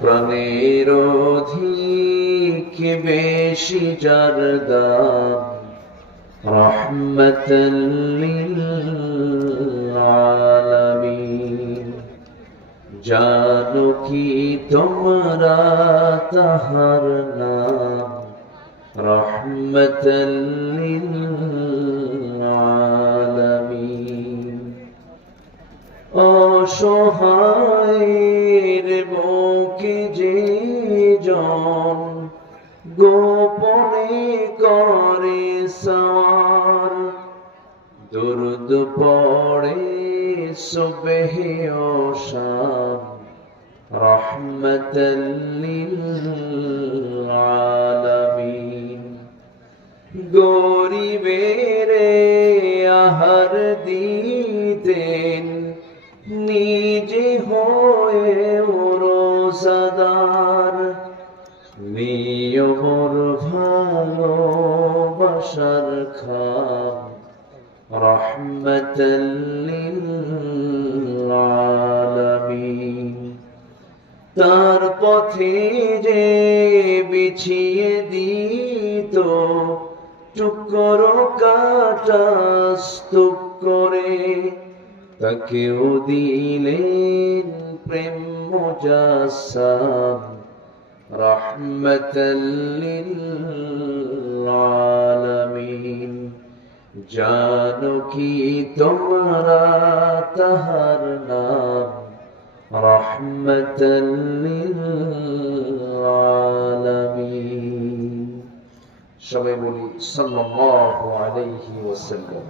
প্রাণের অধিক বেশি যার দাম রহমতাল লিল আলামিন। জানো কি তোমরা তাহার নাম রহমতাল লিল আলামিন। অসহায়ের বুকে যে জন গোপনে করে সওয়ার, দুরুদ পড়ে সুবহে ও শাম রহমতাল লিল আলামিন। গরিবের আহার দিতেন নিজে হয়ে রোজাদার, নিয়মর ভালোবাসার খাম রহমতাল লিল আলামিন। তার পথে যে বিছিয়ে দিত টুকরো কাটা স্তূপ করে, তাকেও দিলেন প্রেম মুজাসসাম রহমতাল লিল আলামিন। জানো কি তোমরা তাহার নাম রহমতাল লিল আলামিন। সবাই বলি সাল্লাল্লাহু আলাইহি ওয়াসাল্লাম।